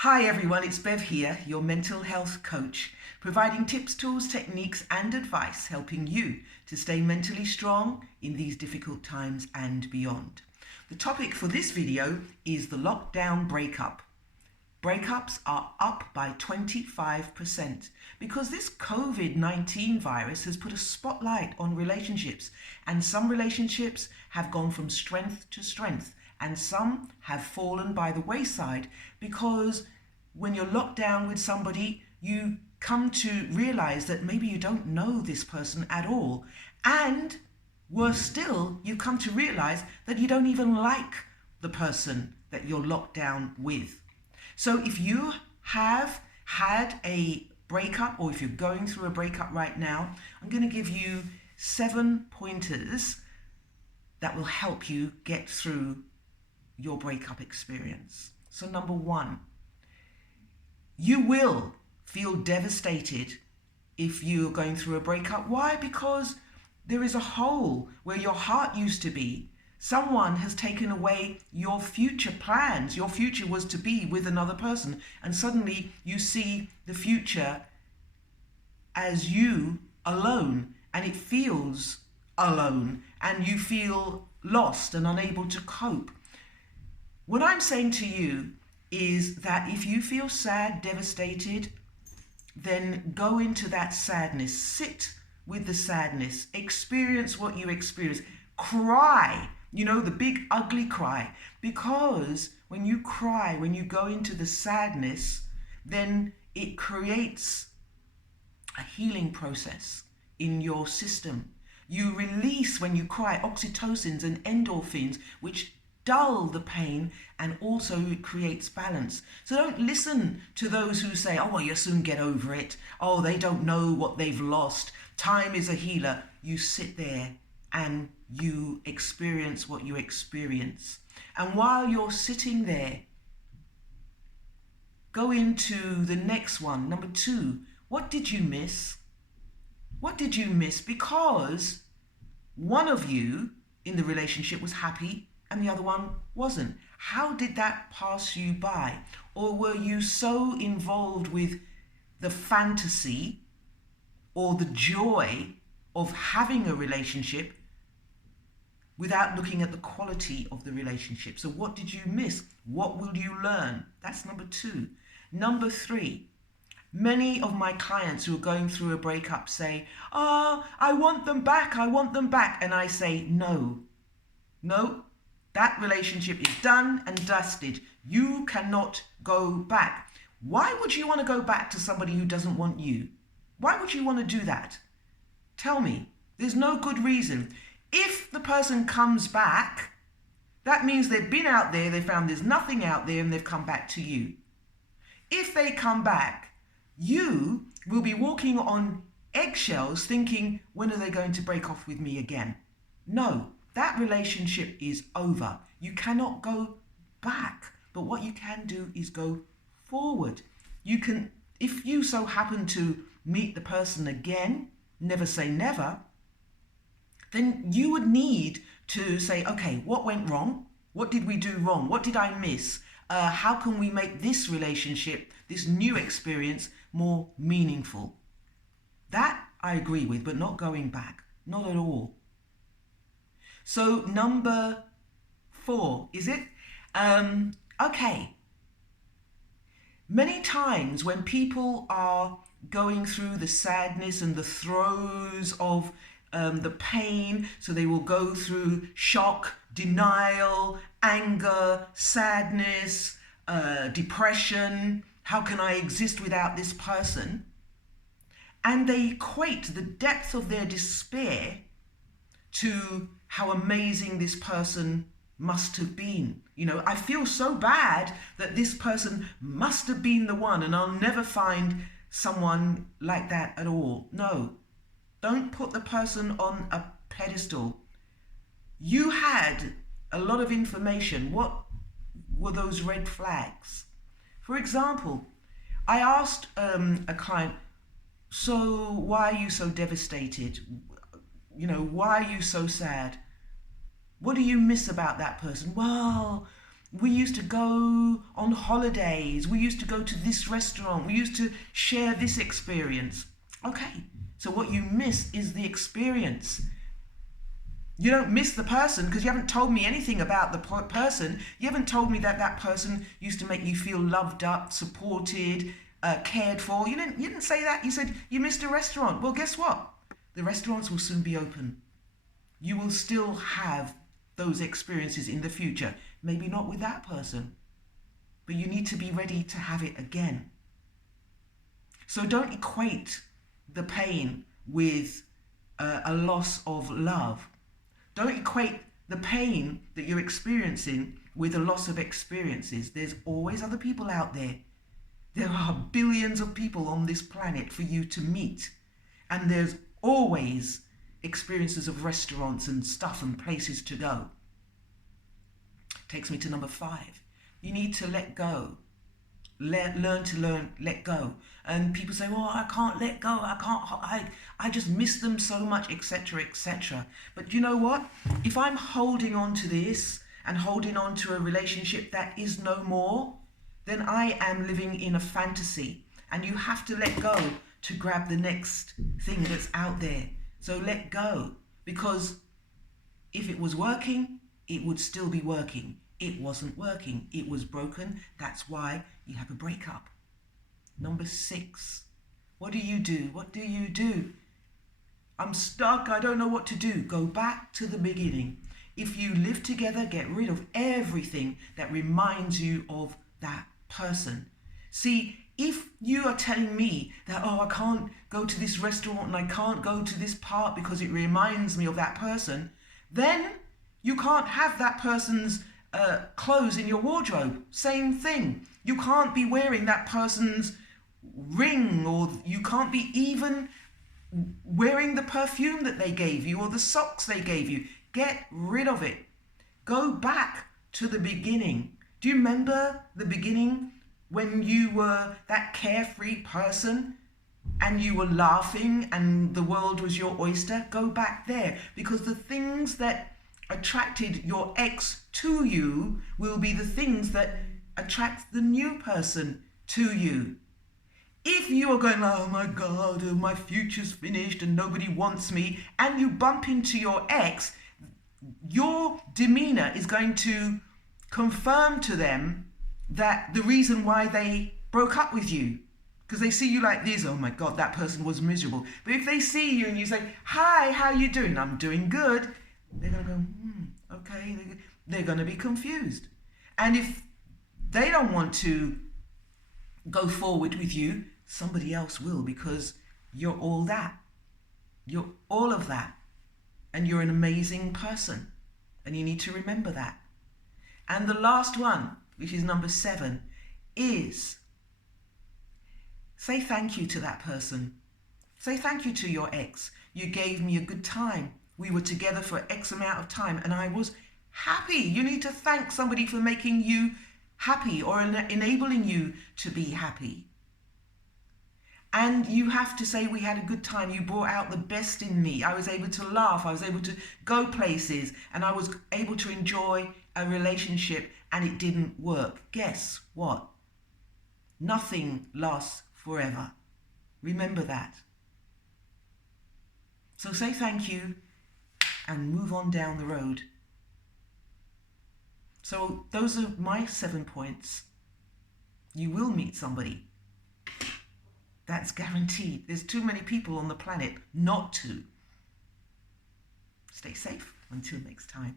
Hi everyone, it's Bev here, your mental health coach, providing tips, tools, techniques and advice helping you to stay mentally strong in these difficult times and beyond. The topic for this video is the lockdown breakup. Breakups are up by 25% because this COVID-19 virus has put a spotlight on relationships, and some relationships have gone from strength to strength and some have fallen by the wayside because when you're locked down with somebody, you come to realize that maybe you don't know this person at all. And worse still, you come to realize that you don't even like the person that you're locked down with. So if you have had a breakup, or if you're going through a breakup right now, I'm going to give you 7 pointers that will help you get through your breakup experience. So number 1, you will feel devastated if you're going through a breakup. Why? Because there is a hole where your heart used to be. Someone has taken away your future plans. Your future was to be with another person, and suddenly you see the future as you alone, and it feels alone, and you feel lost and unable to cope. What I'm saying to you is that if you feel sad, devastated, then go into that sadness. Sit with the sadness. Experience what you experience. Cry. The big ugly cry. Because when you cry, when you go into the sadness, then it creates a healing process in your system. You release, when you cry, oxytocins and endorphins, which dull the pain, and also it creates balance. So don't listen to those who say, oh, well, you'll soon get over it. Oh, they don't know what they've lost. Time is a healer. You sit there and you experience what you experience. And while you're sitting there, go into the next one. Number 2, what did you miss? What did you miss? Because one of you in the relationship was happy and the other one wasn't. How did that pass you by? Or were you so involved with the fantasy or the joy of having a relationship without looking at the quality of the relationship? So what did you miss? What will you learn? That's number 2. Number 3, many of my clients who are going through a breakup say, I want them back, I want them back. And I say, no, that relationship is done and dusted. You cannot go back. Why would you want to go back to somebody who doesn't want you? Why would you want to do that? Tell me. There's no good reason. If the person comes back, that means they've been out there, they found there's nothing out there, and they've come back to you. If they come back, you will be walking on eggshells thinking, when are they going to break off with me again? No. That relationship is over. You cannot go back. But what you can do is go forward. You can, if you so happen to meet the person again, never say never, then you would need to say, okay, what went wrong? What did we do wrong? What did I miss? How can we make this relationship, this new experience, more meaningful? That I agree with, but not going back. Not at all. So number 4, is it? Okay. Many times when people are going through the sadness and the throes of the pain, so they will go through shock, denial, anger, sadness, depression. How can I exist without this person? And they equate the depth of their despair to how amazing this person must have been. I feel so bad that this person must have been the one, and I'll never find someone like that at all. No, don't put the person on a pedestal. You had a lot of information. What were those red flags? For example, I asked a client, so why are you so devastated? Why are you so sad? What do you miss about that person? Well, We used to go on holidays. We used to go to this restaurant. We used to share this experience. Okay, so what you miss is the experience. You don't miss the person because you haven't told me anything about the person. You haven't told me that that person used to make you feel loved up, supported, cared for. You didn't say that. You said you missed a restaurant. Well, guess what? The restaurants will soon be open. You will still have those experiences in the future. Maybe not with that person, but you need to be ready to have it again. So don't equate the pain with a loss of love. Don't equate the pain that you're experiencing with a loss of experiences. There's always other people out there. There are billions of people on this planet for you to meet. And there's always experiences of restaurants and stuff and places to go. Takes me to number 5. You need to let go. Learn to let go. And people say, well, I can't let go. I just miss them so much, etc., etc. But you know what? If I'm holding on to this and holding on to a relationship that is no more, then I am living in a fantasy. And you have to let go to grab the next thing that's out there. So let go. Because if it was working, it would still be working. It wasn't working. It was broken. That's why you have a breakup. Number 6. What do you do? What do you do? I'm stuck. I don't know what to do. Go back to the beginning. If you live together, get rid of everything that reminds you of that person. See, if you are telling me that, oh, I can't go to this restaurant and I can't go to this park because it reminds me of that person, then you can't have that person's clothes in your wardrobe. Same thing. You can't be wearing that person's ring, or you can't be even wearing the perfume that they gave you or the socks they gave you. Get rid of it. Go back to the beginning. Do you remember the beginning when you were that carefree person and you were laughing and the world was your oyster? Go back there, because the things that attracted your ex to you will be the things that attract the new person to you. If you are going, oh my God, oh, my future's finished and nobody wants me, and you bump into your ex, your demeanor is going to confirm to them that the reason why they broke up with you, because they see you like this, oh my God, that person was miserable. But if they see you and you say, hi, how you doing? I'm doing good. They're going to go, okay. They're going to be confused. And if they don't want to go forward with you, somebody else will, because you're all that. You're all of that. And you're an amazing person. And you need to remember that. And the last one, which is number 7, is say thank you to that person. Say thank you to your ex. You gave me a good time. We were together for X amount of time and I was happy. You need to thank somebody for making you happy or enabling you to be happy. And you have to say, we had a good time. You brought out the best in me. I was able to laugh. I was able to go places, and I was able to enjoy a relationship, and it didn't work. Guess what? Nothing lasts forever. Remember that. So say thank you and move on down the road. So those are my 7 points. You will meet somebody. That's guaranteed. There's too many people on the planet not to. Stay safe until next time.